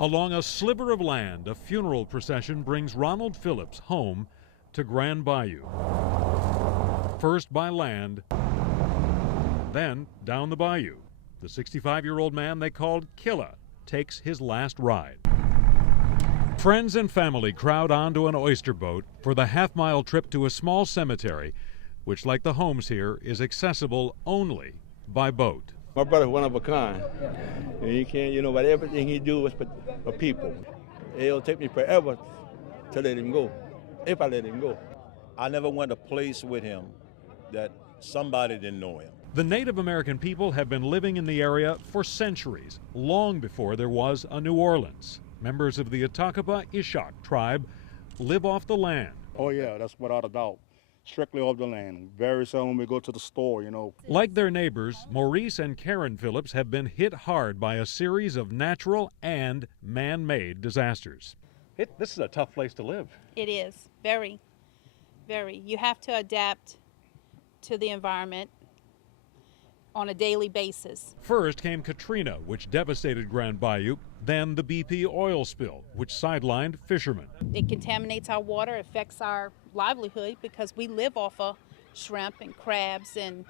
Along a sliver of land, a funeral procession brings Ronald Phillips home to Grand Bayou. First by land, then down the bayou. The 65-year-old man they called Killa takes his last ride. Friends and family crowd onto an oyster boat for the half-mile trip to a small cemetery, which, like the homes here, is accessible only by boat. My brother's one of a kind. And he can't, but everything he do is for people. It'll take me forever to let him go, if I let him go. I never went a place with him that somebody didn't know him. The Native American people have been living in the area for centuries, long before there was a New Orleans. Members of the Atakapa Ishak tribe live off the land. Oh yeah, that's without a doubt. Strictly off the land. Very seldom we go to the store, Like their neighbors, Maurice and Karen Phillips have been hit hard by a series of natural and man-made disasters. This is a tough place to live. It is. Very, very. You have to adapt to the environment on a daily basis. First came Katrina, which devastated Grand Bayou, then the BP oil spill, which sidelined fishermen. It contaminates our water, affects our livelihood because we live off of shrimp and crabs and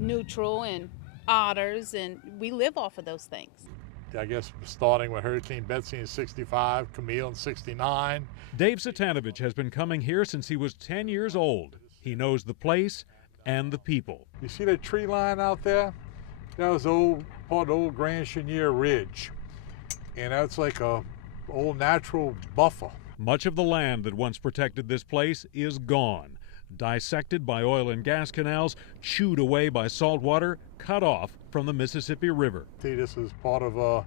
neutral and otters, and we live off of those things. I guess starting with Hurricane Betsy in '65, Camille in '69. Dave Satanovich has been coming here since he was 10 years old. He knows the place and the people. You see that tree line out there? That was part of the old Grand Chenier Ridge. And that's like a old natural buffer. Much of the land that once protected this place is gone. Dissected by oil and gas canals, chewed away by salt water, cut off from the Mississippi River. See, this is part of the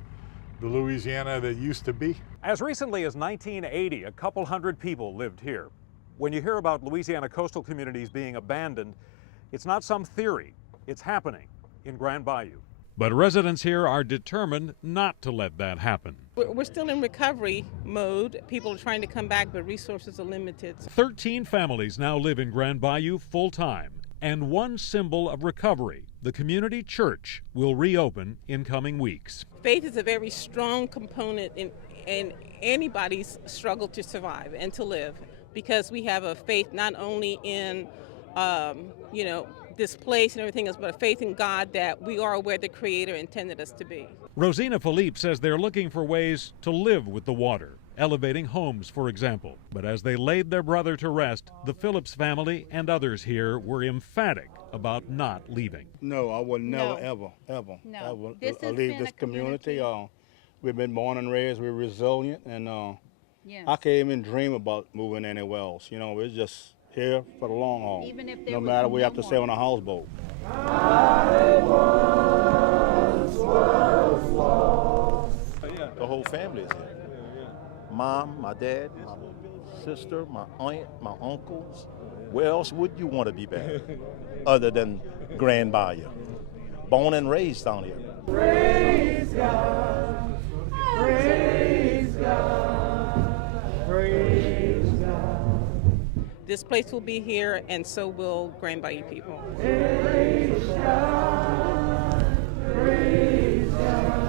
Louisiana that used to be. As recently as 1980, a couple hundred people lived here. When you hear about Louisiana coastal communities being abandoned, it's not some theory. It's happening in Grand Bayou. But residents here are determined not to let that happen. We're still in recovery mode. People are trying to come back, but resources are limited. 13 families now live in Grand Bayou full-time. And one symbol of recovery, the community church, will reopen in coming weeks. Faith is a very strong component in anybody's struggle to survive and to live, because we have a faith not only in this place and everything else, but a faith in God that we are where the Creator intended us to be. Rosina Philippe says they're looking for ways to live with the water, elevating homes, for example. But as they laid their brother to rest, the Phillips family and others here were emphatic about not leaving. No, I would never, No. ever No. leave this community. We've been born and raised, we're resilient, and Yes. I can't even dream about moving anywhere else. We're just here for the long haul. Even if there no was matter we no have to more. stay on a houseboat. The whole family is here. Mom, my dad, my sister, my aunt, my uncles. Where else would you want to be back other than Grand Bayou? Born and raised down here. Praise God, praise God, praise God. This place will be here, and so will Grand Bayou people. Praise God, praise God.